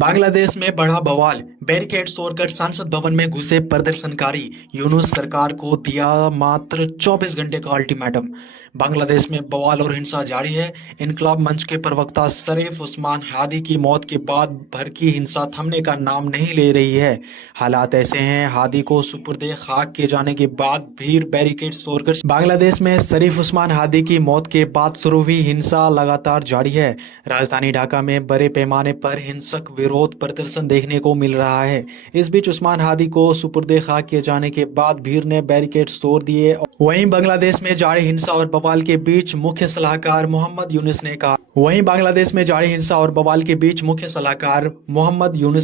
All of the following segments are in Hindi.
बांग्लादेश में बढ़ा बवाल। बैरिकेड्स तोड़कर संसद भवन में घुसे प्रदर्शनकारी। यूनुस सरकार को दिया मात्र 24 घंटे का अल्टीमेटम। बांग्लादेश में बवाल और हिंसा जारी है। इनकलाब मंच के प्रवक्ता शरीफ उस्मान हादी की मौत के बाद भड़की हिंसा थमने का नाम नहीं ले रही है। हालात ऐसे हैं, हादी को सुपुर्दे खाक किए जाने के बाद भीड़ बैरिकेड्स तोड़कर बांग्लादेश में शरीफ उस्मान हादी की मौत के बाद शुरू हुई हिंसा लगातार जारी है। राजधानी ढाका में बड़े पैमाने पर हिंसक विरोध प्रदर्शन देखने को मिल रहा है। इस बीच उस्मान हादी को सुपुर्दे खाक किए जाने के बाद भीड़ ने बैरिकेड्स तोड़ दिए। वहीं बांग्लादेश में जारी हिंसा और बवाल के बीच मुख्य सलाहकार मोहम्मद यूनुस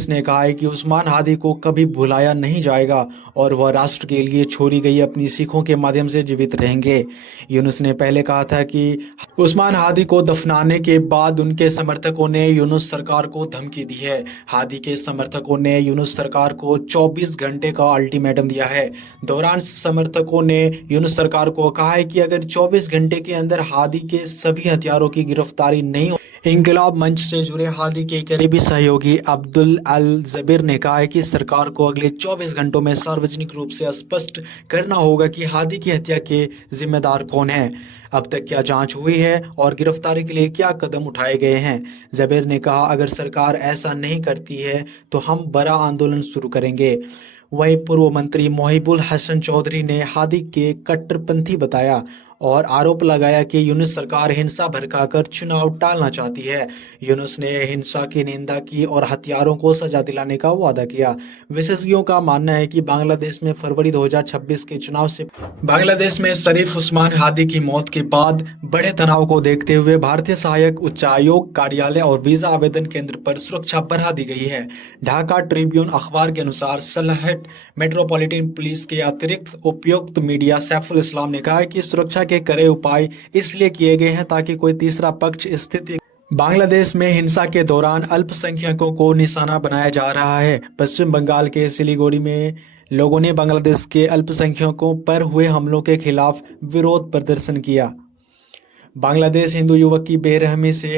ने कहा है कि उस्मान हादी को कभी भुलाया नहीं जाएगा और वह राष्ट्र के लिए छोड़ी गई अपनी सीखों के माध्यम से जीवित रहेंगे। यूनुस ने पहले कहा था कि उस्मान हादी को दफनाने के बाद उनके समर्थकों ने यूनुस सरकार को धमकी दी है। हादी के समर्थकों ने यूनुस सरकार को 24 घंटे का अल्टीमेटम दिया है। दौरान समर्थकों ने यूनुस सरकार को कहा है कि अगर 24 घंटे के अंदर हादी के सभी हथियारों की गिरफ्तारी नहीं हो। इंकलाब मंच से जुड़े हादी के करीबी सहयोगी अब्दुल अल जबीर ने कहा है कि सरकार को अगले 24 घंटों में सार्वजनिक रूप से स्पष्ट करना होगा कि हादी की हत्या के जिम्मेदार कौन है, अब तक क्या जांच हुई है और गिरफ्तारी के लिए क्या कदम उठाए गए हैं। जबीर ने कहा, अगर सरकार ऐसा नहीं करती है तो हम बड़ा आंदोलन शुरू करेंगे। वहीं पूर्व मंत्री मोहिबुल हसन चौधरी ने हादी के कट्टरपंथी बताया और आरोप लगाया कि यूनुस सरकार हिंसा भड़काकर चुनाव टालना चाहती है। यूनुस ने हिंसा की निंदा की और हथियारों को सजा दिलाने का वादा किया। विशेषज्ञों का मानना है कि बांग्लादेश में फरवरी 2026 के चुनाव से बांग्लादेश में शरीफ उस्मान हादी की मौत के बाद बड़े तनाव को देखते हुए भारतीय सहायक उच्चायोग कार्यालय और वीजा आवेदन केंद्र पर सुरक्षा बढ़ा दी गई है। ढाका ट्रिब्यून अखबार के अनुसार सलाहट मेट्रोपॉलिटन पुलिस के अतिरिक्त उपयुक्त मीडिया सैफुल इस्लाम ने कहा है कि सुरक्षा के कड़े उपाय इसलिए किए गए हैं ताकि कोई तीसरा पक्ष स्थिति। बांग्लादेश में हिंसा के दौरान अल्पसंख्यकों को निशाना बनाया जा रहा है। पश्चिम बंगाल के सिलीगुड़ी में लोगों ने बांग्लादेश के अल्पसंख्यकों पर हुए हमलों के खिलाफ विरोध प्रदर्शन किया। बांग्लादेश हिंदू युवक की बेरहमी से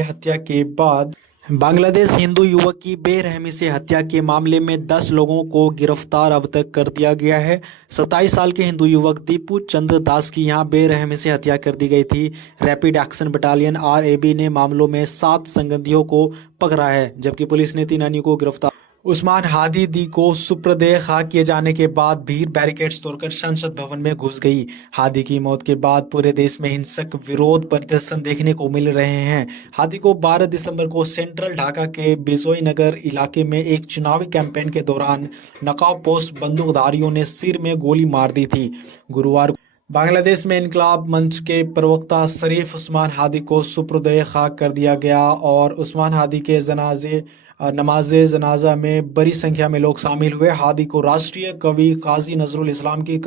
हत्या के मामले में 10 लोगों को गिरफ्तार अब तक कर दिया गया है। 27 साल के हिंदू युवक दीपू चंद्र दास की यहां बेरहमी से हत्या कर दी गई थी। रैपिड एक्शन बटालियन RAB ने मामलों में 7 संदिग्धों को पकड़ा है, जबकि पुलिस ने 3 अन्यों को गिरफ्तार। उस्मान हादी दी को सुपुर्दे खाक किए जाने के बाद भीड़ बैरिकेड्स तोड़कर संसद भवन में घुस गई। हादी की मौत के बाद पूरे देश में हिंसक विरोध प्रदर्शन देखने को मिल रहे हैं। हादी को 12 दिसंबर को सेंट्रल ढाका के बिजोई नगर इलाके में एक चुनावी कैंपेन के दौरान नकाबपोश बंदूकधारियों ने सिर में गोली मार दी थी। गुरुवार बांग्लादेश में इनकलाब मंच के प्रवक्ता शरीफ उस्मान हादी को सुपुर्दे खाक कर दिया गया और उस्मान हादी के नमाज जनाजा में बड़ी संख्या में लोग शामिल हुए। हादी को राष्ट्रीय कवि काजी नजरुल इस्लाम की